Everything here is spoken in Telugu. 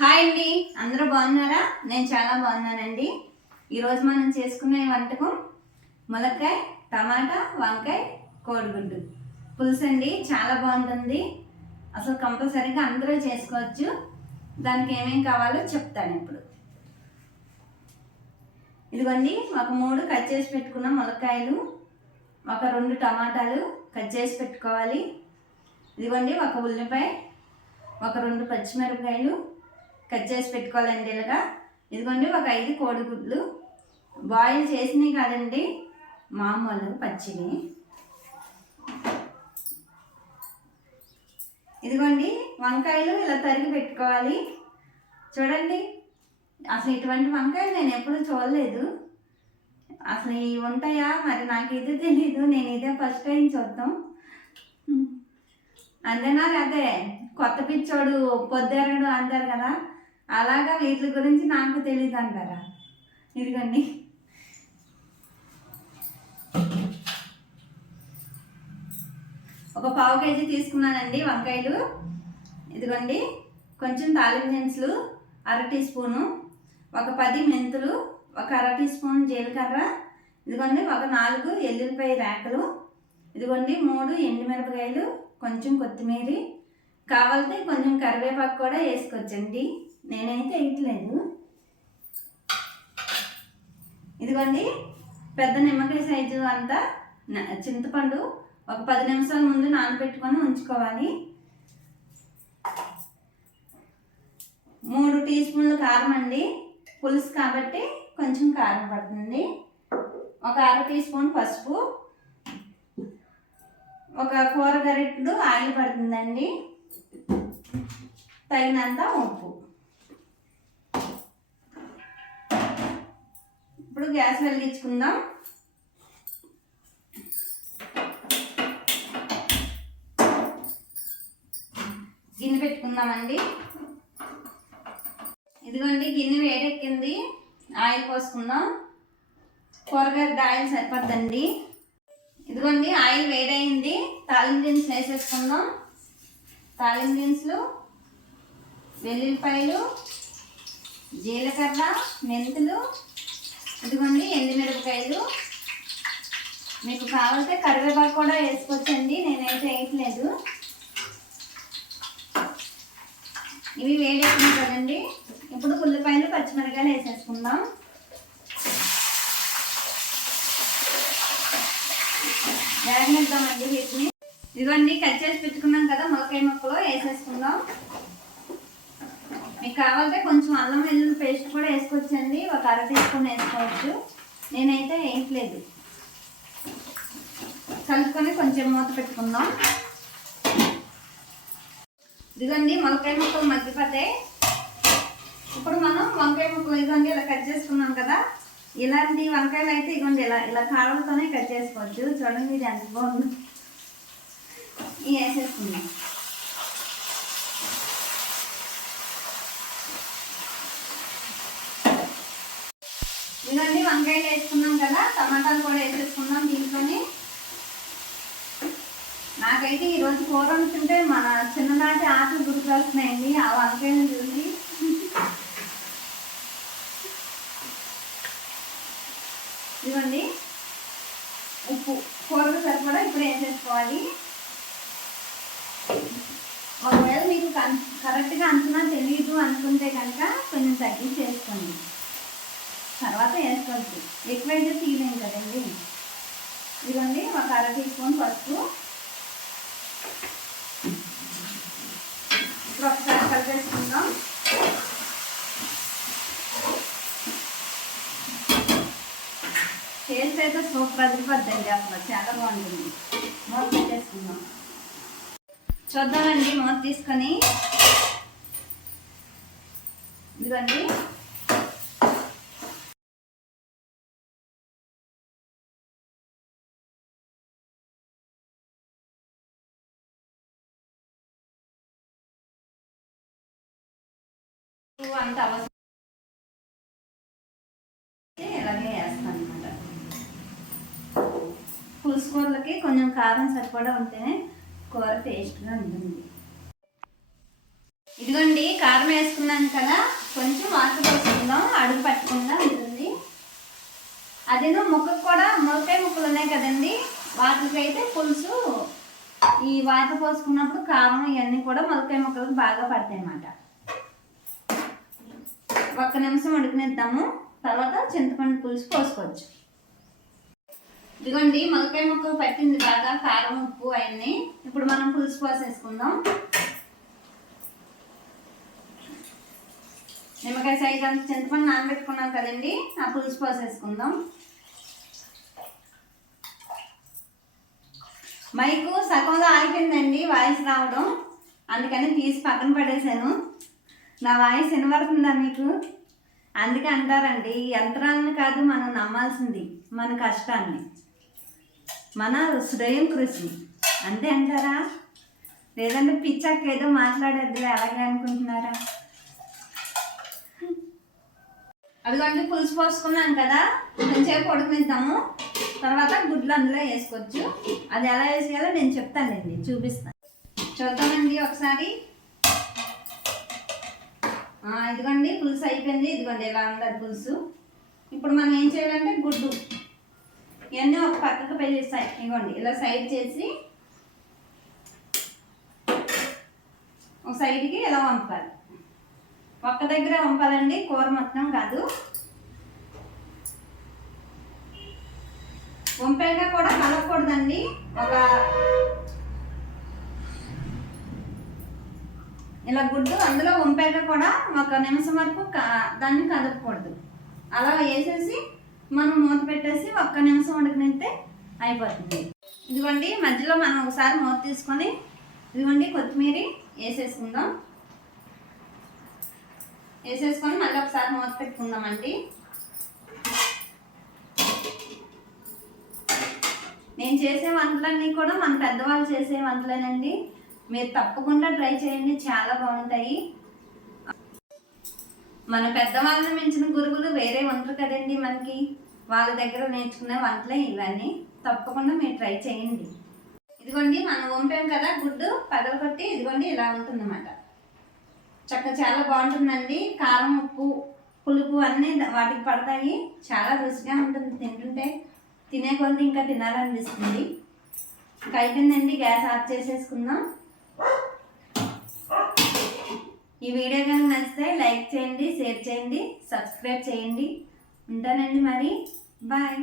హాయ్ అండి. అందరూ బాగున్నారా? నేను చాలా బాగున్నానండి. ఈరోజు మనం చేసుకునే వంటకం ములక్కాయ టమాటా వంకాయ కోడిగుడ్డు. పులుసు అండి చాలా బాగుంటుంది. అసలు కంపల్సరీగా అందరూ చేసుకోవచ్చు. దానికి ఏమేమి కావాలో చెప్తాను ఇప్పుడు. ఇదిగోండి ఒక మూడు కట్ చేసి పెట్టుకున్న ములక్కాయలు ఒక రెండు టమాటాలు కట్ చేసి పెట్టుకోవాలి. ఇదిగోండి ఒక ఉల్లిపాయ ఒక రెండు పచ్చిమిరపకాయలు కట్ చేసి పెట్టుకోవాలండి ఇలాగా. ఇదిగోండి ఒక ఐదు కోడిగుడ్లు బాయిల్ చేసినవి కాదండి మామూలు పచ్చివి. ఇదిగోండి వంకాయలు ఇలా తరిగి పెట్టుకోవాలి. చూడండి అసలు ఇటువంటి వంకాయలు నేను ఎప్పుడూ చూడలేదు. అసలు ఇవి ఉంటాయా? మరి నాకు ఇది తెలీదు నేను ఇదే ఫస్ట్ టైం చూద్దాం. అంతేనా అదే కొత్త పిచ్చోడు పొద్దురడు అంటారు కదా? అలాగా వీటి గురించి నాకు తెలియదు అంటారా ఇదిగోండి. ఒక పావు కేజీ తీసుకున్నానండి వంకాయలు. ఇదిగోండి. కొంచెం తాలింపు దినుసులు అర టీ స్పూను ఒక పది మెంతులు ఒక అర టీ స్పూన్ జీలకర్ర ఇదిగోండి ఒక నాలుగు ఎల్లుల్లిపాయ రేకలు ఇదిగోండి మూడు ఎండుమిరపకాయలు కొంచెం కొత్తిమీర కావాలంటే కొంచెం కరివేపాకు కూడా వేసుకోవచ్చండి. నేనైతే వేయట్లేదు ఇదిగోండి పెద్ద నిమ్మకాయ సైజు అంతా చింతపండు ఒక పది నిమిషాల ముందు నానబెట్టుకొని ఉంచుకోవాలి. మూడు టీ స్పూన్లు కారం అండి. పులుసు కాబట్టి కొంచెం కారం పడుతుంది. ఒక అర టీ స్పూన్ పసుపు. ఒక కూర గరిటెడు ఆయిల్ పడుతుందండి. తగినంత ఉప్పు. ఇప్పుడు గ్యాస్ వెలిగించుకుందాం. గిన్నె పెట్టుకుందామండి. ఇదిగోండి గిన్నె వేడెక్కింది. ఆయిల్ పోసుకుందాం. కూరగాయల ఆయిల్ సరిపోద్దండి. ఇదిగోండి ఆయిల్ వేడైంది తాలింపు దినుసులు వేసేసుకుందాం. తాలింపు దినుసులు వెల్లుల్లిపాయలు జీలకర్ర మెంతులు ఇదిగోండి ఎండుమిరపకాయలు. మీకు కావాలంటే కరివేపాకు కూడా వేసుకోవచ్చండి నేనైతే వేయట్లేదు. ఇవి వేడేసినాయి కదండి ఇప్పుడు ఉల్లిపాయలు పచ్చిమిరకాయలు వేసేసుకుందాం. వేగనిద్దామండి వీటిని. ఇదిగోండి కట్ చేసి పెట్టుకున్నాం కదా మొలకాయ మొక్కలు వేసేసుకుందాం. కావాలంటే కొంచెం అల్లం వెల్లుల్లి పేస్ట్ కూడా వేసుకోవచ్చండి ఒక అర తీసుకొని వేసుకోవచ్చు. నేనైతే వేయట్లేదు. కలుపుకొని కొంచెం మూత పెట్టుకుందాం. ఇదిగోండి మొలకాయ ముక్కలు మగ్గిపోతాయి ఇప్పుడు మనం వంకాయ ముక్కలు ఇదిగోండి ఇలా కట్ చేసుకున్నాం కదా. ఇలాంటి వంకాయలు అయితే ఇదిగోండి ఇలా ఇలా కాడలతోనే కట్ చేసుకోవచ్చు. చూడండి ఇది ఎంత బాగుంది. ఇవి వేసేసుకుందాం ఇవన్నీ వంకాయలు వేసుకున్నాం కదా టమాటాలు కూడా వేసేసుకుందాం దీంట్లోనే. నాకైతే ఈరోజు కూర వండుతుంటే మన చిన్ననాటి ఆటలు గుర్తుకొస్తున్నాయండి ఆ వంకాయలు చూసి. ఇవ్వండి. ఉప్పు కూరకు సరిపడా ఇప్పుడు ఏం చేసుకోవాలి? ఒకవేళ మీకు కరెక్ట్గా అంచనా తెలియదు అనుకుంటే కనుక కొంచెం తగ్గించేసుకోండి. తర్వాత వేసుకోవచ్చు ఎక్కువైతే తీయలేం కదండి? ఇదిగోండి ఒక అర టీ స్పూన్ పసుపు. ఇప్పుడు ఒకసారి కలిపేసుకుందాం టేస్ట్ అయితే సూపర్ అదిరిపోద్దండి అసలు. చాలా బాగుంటుంది. మూత పెట్టేసుకుందాం. చూద్దామండి మూత తీసుకొని. ఇదిగోండి. అంత అవసరం ఇలాగే వేస్తాను అనమాట పులుసు కూరలకి కొంచెం కారం సరిపడా ఉంటేనే కూర టేస్ట్గా ఉంటుంది. ఇదిగోండి కారం వేసుకున్నాను కదా కొంచెం వాటర్ పోసుకుందాం అడుగు పట్టకుండా ఉంటుంది. అదేనో ముక్కకు కూడా మునక్కాయ ముక్కలు ఉన్నాయి కదండి వాటికి అయితే పులుసు ఈ వాటర్ పోసుకున్నప్పుడు కారం ఇవన్నీ కూడా మునక్కాయ ముక్కలకు బాగా పడతాయి అన్నమాట ఒక్క నిమిషం ఉడికినిద్దాము. తర్వాత చింతపండు పులుసు పోసుకోవచ్చు. ఇదిగోండి మొలకాయ ముక్కలు పట్టింది బాగా కారం ఉప్పు అవన్నీ. ఇప్పుడు మనం పులుసు పోసేసుకుందాం. నిమ్మకాయ సైజ్ అంత చింతపండు నానబెట్టుకున్నాం కదండి ఆ పులుసు పోసేసుకుందాం. మైకు సగంలో ఆగిపోయిందండి వాయిస్ రావడం. అందుకని తీసి పక్కన పడేశాను నా వాయిస్ వినబడుతుందా మీకు? అందుకే అంటారండి యంత్రాలను కాదు మనం నమ్మాల్సింది మన కష్టాన్ని. మన హృదయం కృషి. అంతే అంటారా? లేదంటే పిచ్చాక ఏదో మాట్లాడేద్దులే అలాగే అనుకుంటున్నారా? అదిగోండి పులుసు పోసుకున్నాం కదా కొంచెంసేపు ఉడకనిద్దాము తర్వాత గుడ్లు అందులో వేసుకోవచ్చు. అది ఎలా వేసేయాలో నేను చెప్తానండి చూపిస్తాను. చూద్దామండి ఒకసారి. ఇదిగోండి పులుసు అయిపోయింది. ఇదిగోండి ఎలా ఉండదు పులుసు. ఇప్పుడు మనం ఏం చేయాలంటే గుడ్డు. ఇవన్నీ ఒక పక్కకు పెట్టేస్తాయి ఇదిగోండి ఇలా సైడ్ చేసి ఒక సైడ్కి ఇలా వంపాలి. ఒక్క దగ్గర వంపాలండి కూర మొత్తం కాదు. వంపాక కూడా కలపకూడదండి. ఒక ఇలా గుడ్డు అందులో వంపాక కూడా ఒక నిమిషం వరకు దాన్ని కదపకూడదు. అలా వేసేసి మనం మూత పెట్టేసి ఒక్క నిమిషం ఉడకనిస్తే అయిపోతుంది. ఇదిగోండి మధ్యలో మనం ఒకసారి మూత తీసుకొని ఇదిగోండి కొత్తిమీర వేసేసుకుందాం. వేసేసుకొని మళ్ళీ ఒకసారి మూత పెట్టుకుందామండి. నేను చేసే వంటలన్నీ కూడా మన పెద్దవాళ్ళు చేసే వంటలేనండి. మీరు తప్పకుండా ట్రై చేయండి చాలా బాగుంటాయి. మన పెద్దవాళ్ళని మించిన గురువులు వేరే వంటలు కదండి మనకి. వాళ్ళ దగ్గర నేర్చుకునే వంటలే ఇవన్నీ. తప్పకుండా మీరు ట్రై చేయండి. ఇదిగోండి మనం వంపాం కదా గుడ్డు పగలగొట్టి ఇదిగోండి ఇలా ఉంటుందన్నమాట. చక్క చాలా బాగుంటుందండి. కారం ఉప్పు పులుపు అన్నీ వాటికి పడతాయి. చాలా రుచిగా ఉంటుంది తింటుంటే. తినే కొద్ది ఇంకా తినాలనిపిస్తుంది. ఇంకా అయిపోయిందండి గ్యాస్ ఆఫ్ చేసేసుకుందాం. ఈ వీడియో కనుక నచ్చితే లైక్ చేయండి షేర్ చేయండి సబ్స్క్రైబ్ చేయండి. ఉంటానండి మరి. బాయ్.